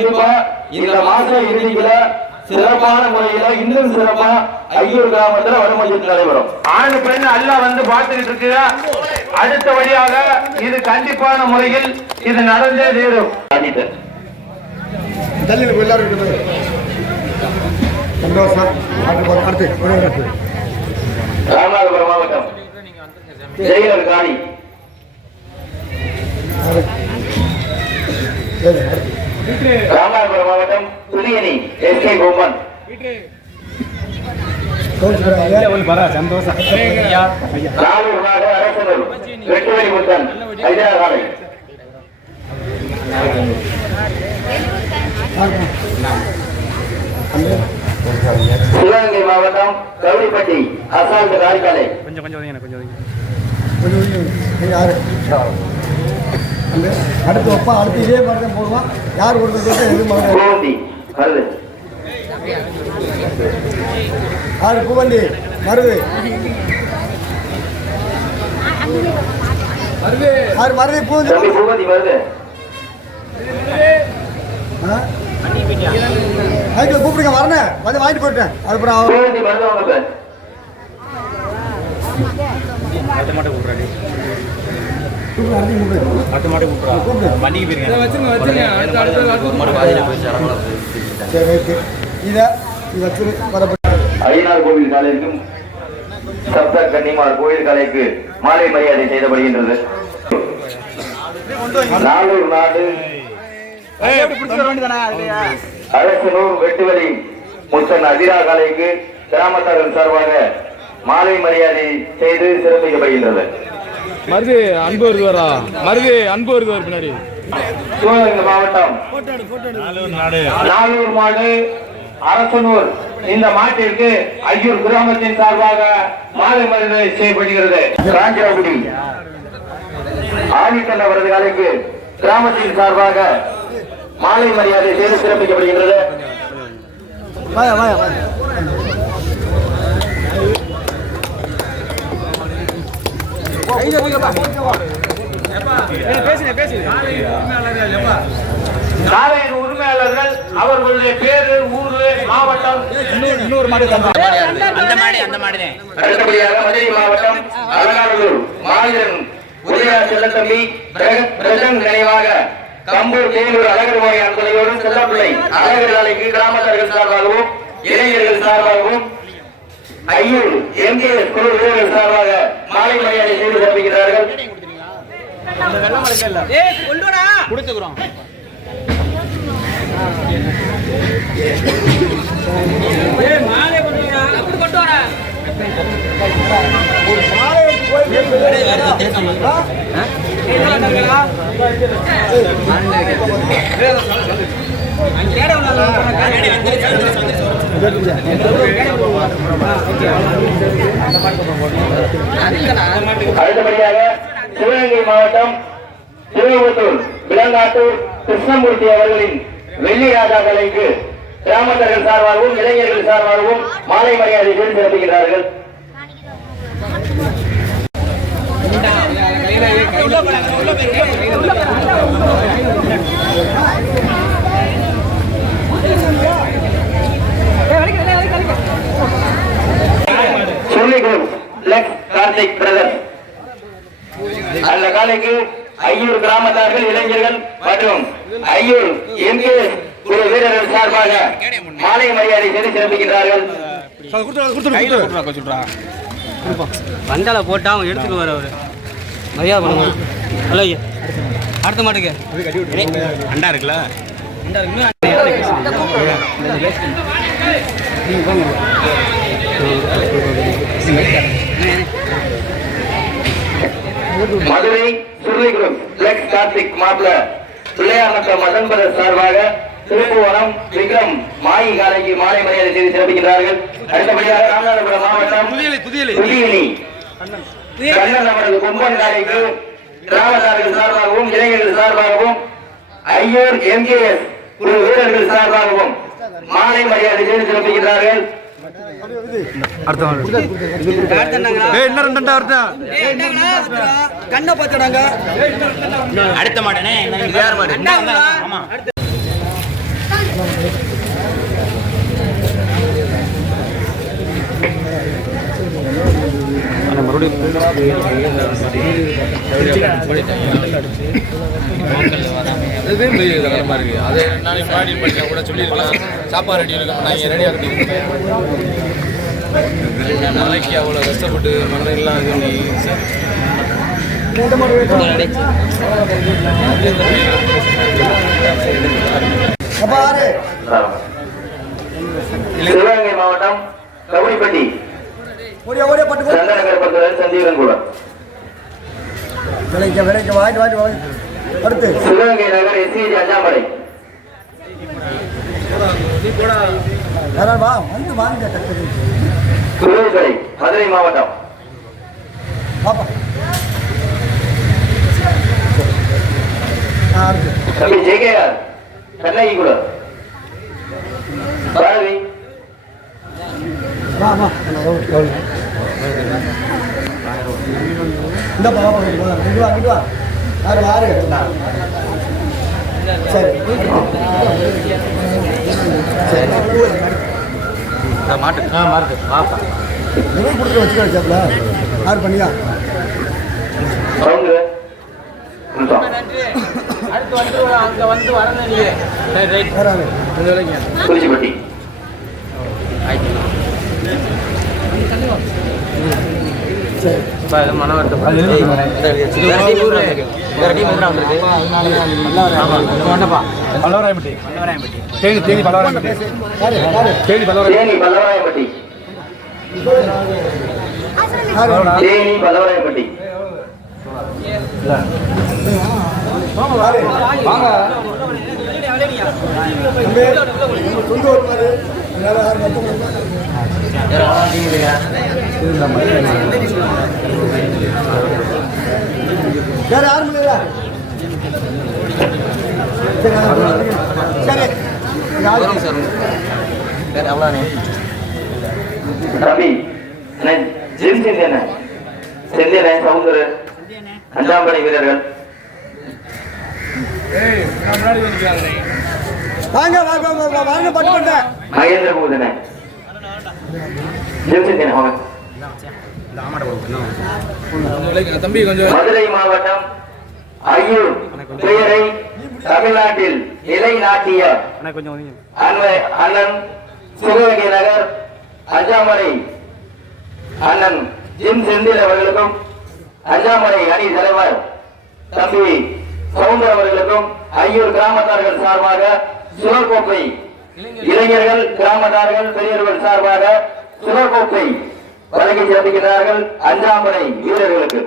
கண்டிப்பா இந்த மாச இறுதியில சிறப்பான முறையில இன்னும் சிறப்பா ஐயூர் கிராமத்துல வடமஞ்சள் நடைபெறும். ஆண் பெண் அல்ல வந்து பார்த்துக்கிட்டு இருக்கு. அடுத்தபடியாக இது கண்டிப்பான முறையில் இது நடந்தே தீரும். அடுத்து அடுத்து அடுத்து. ராமநாதபுரம் மாவட்டம். ஜெயலர் காணி. அடுத்து. ராமநாதபுரம் மாவட்டம் துணியணி எஸ் கே கோமன். சிவகங்கை மாவட்டம் கவுடிப்பட்டி அசால்ட் காரிக்காலை. கொஞ்சம் கொஞ்சம் அந்த அடுத்து வைப்பா அடுத்து இதே மாதிரி தான் போடுவான் யார் ஒருத்தர் எது மாதிரி பூவந்தி வருது யாரு பூவண்டி மருது. யார் மருது பூவண்டி வருது மைக்கில் கூப்பிடுங்க வரணும் வந்து வாங்கிட்டு போயிட்டேன் அதுக்கப்புறம் அவர் பூவந்தி வருது உங்களுக்கு கூப்பிடு அடுத்து இதை அய்யனார் கோவில் காலைக்கும் சப்த கன்னிமார் கோயில் கலைக்கு மாலை மரியாதை செய்யப்படுகின்றது நாளூர் நாடு அரசனூர் வெட்டுவெளி முத்தன் அதிரா கலைக்கு கிராமத்தார்கள் சார்பாக மாலை மரியாதை செய்து சிறப்பிக்கப்படுகின்றது. மருது அன்பு வருதுவரா மருது அன்பு வருதுவர் பின்னாடி. சிவகங்கை மாவட்டம். நாளூர் மாடு அரசனூர். இந்த மாட்டிற்கு ஐயூர் கிராமத்தின் சார்பாக மாலை மரியாதை செய்யப்படுகிறது. காஞ்சிரகுடி ஆதித்தன் அவரது காலைக்கு கிராமத்தின் சார்பாக மாலை மரியாதை செய்து சிறப்பிக்கப்படுகின்றது. காலையின் உரிமையாளர்கள் அவர்களுடைய பேரு ஊரு மாவட்டம் அடுத்தபடியாக மதுரை மாவட்டம் அலங்காநல்லூர் மாநிலம் உதயா செல்லத்தம்பி நினைவாக கம்பூர் தேனூர் அழகர் மோகையான் துணையோடு செல்லப்பிள்ளை அழகர் நாளைக்கு கிராமத்தார்கள் சார்பாகவும் இளைஞர்கள் சார்பாகவும் ஐயூர் எம்கேஎஸ் குழு வீரர்கள் சார்பாக மாலை மரியாதை செய்து சிறப்பிக்கிறார்கள் அடுத்தபடியாக சிவகங்கை மாவட்டம் திருவத்தூர் விலங்காட்டூர் கிருஷ்ணமூர்த்தி அவர்களின் வெள்ளி ராஜா கலைக்கு கிராமத்தர்கள் சார்பாகவும் இளைஞர்கள் சார்பாகவும் மாலை மரியாதை செய்து சிறப்பிக்கிறார்கள் சுருளிகூர் கார்த்திக் பிரதர். அந்த காலைக்கு ஐயூர் கிராமத்தார்கள் இளைஞர்கள் மற்றும் ஐயூர் எம்கே குழு வீரர்கள் சார்பாக மாலை மரியாதை செய்து சிறப்பிக்கின்றார்கள். வந்தால போட்டா அவன் எடுத்துக்கு வர அவரு. மரியாதை பண்ணுங்க. ஹலோ அடுத்த மாட்டுக்கு. அண்டா இருக்குல்ல? அண்டா இருக்கு மதுரை சுருளிகுளம் லெக்ஸ் கார்த்திக் மாப்பிள பிள்ளையார் மதன் பிரதர் சார்பாக திருப்புவனம் விக்ரம் மாயி காலைக்கு மாலை மரியாதை செய்து சிறப்பிக்கின்றார்கள். அடுத்தபடியாக ராமநாதபுரம் மாவட்டம் புதியணி கண்ணன் அவரது கொம்பன் காலைக்கு கிராமத்தார்கள் சார்பாகவும் இளைஞர்கள் சார்பாகவும் ஐயூர் எம்கேஎஸ் குழு வீரர்கள் சார்பாகவும் மாலை மரியாதை செய்து சிறப்பிக்கின்றார்கள் கண்ணை பார்த்துடாங்க. அடுத்த மாட்டேனே யார் மாடு அதுதான் பெரிய கலமா இருக்கு அது நாளைக்கு முன்னாடி கூட சொல்லியிருக்கலாம் சாப்பாடு ரெடி இருக்கும் நான் இங்கே ரெடியாக கட்டியிருக்கேன் நாளைக்கு அவ்வளோ கஷ்டப்பட்டு மண்ணெல்லாம் இது பண்ணி சிவகங்கை மாவட்டம் கவுனிப்பட்டி. ஓடியா ஓடியா பட்டு போ. சந்தனகர் பக்கத்தில் சஞ்சீவன் கூட. விளைக்க விளைக்க வாங்கிட்டு வாங்கிட்டு அடுத்து. சிவகங்கை நகர் எஸ்சிஜி அஞ்சாமலை. யாராவது வா வந்து வாங்க டக்குனு குருவிக்கடை மதுரை மாவட்டம். பாப்பா தம்பி ஜேகேஆர் கண்ணகி கூட. பாரதி வா வா இந்த பாப்பா போகலாம் இங்க வா இங்க வா யாரு யாரு சரி மாட்டு ஆ மாட்டு பாப்பா எவ்வளோ கொடுத்து வச்சுக்க வச்சாப்ல யார் பண்ணியா சவுண்டு அடுத்து வந்து அங்கே வந்து வரணும் நீ ரைட் ரைட் யார் யாரு மன வருத்தம் பல்லவராயப்பட்டி தேனி தேனி பல்லவராயப்பட்டி தேனி பல்லவராயப்பட்டி தேனி பல்லவராயப்பட்டி வாங்க தம்பி யார் வேற யாரும் இல்லையா சரி யாரு? சரி ஜிம் செந்தியண்ண செந்தியண்ண சவுந்தர் அஞ்சாம் வீரர்கள் ஏய் முன்னாடி வாங்க வாங்க வாங்க, வாங்க பட்டு பண்ண மகேந்திர பூதன. தம்பி கொஞ்சம் மதுரை மாவட்டம் ஐயூர் பெயரை தமிழ்நாட்டில் நிலை நாட்டிய அண்ணன் சிவகங்கை நகர் அஞ்சாமலை அண்ணன் ஜிம் செந்தில் அவர்களுக்கும் அஞ்சாமலை அணி தலைவர் தம்பி சவுந்தர் அவர்களுக்கும் ஐயூர் கிராமத்தார்கள் சார்பாக சுழற்கோப்பை இளைஞர்கள் கிராமத்தார்கள் பெரியவர்கள் சார்பாக சுழற்கோப்பை வழங்கி சிறப்பிக்கிறார்கள் அஞ்சாமலை வீரர்களுக்கு.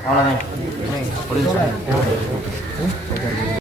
அவ்வளோதான்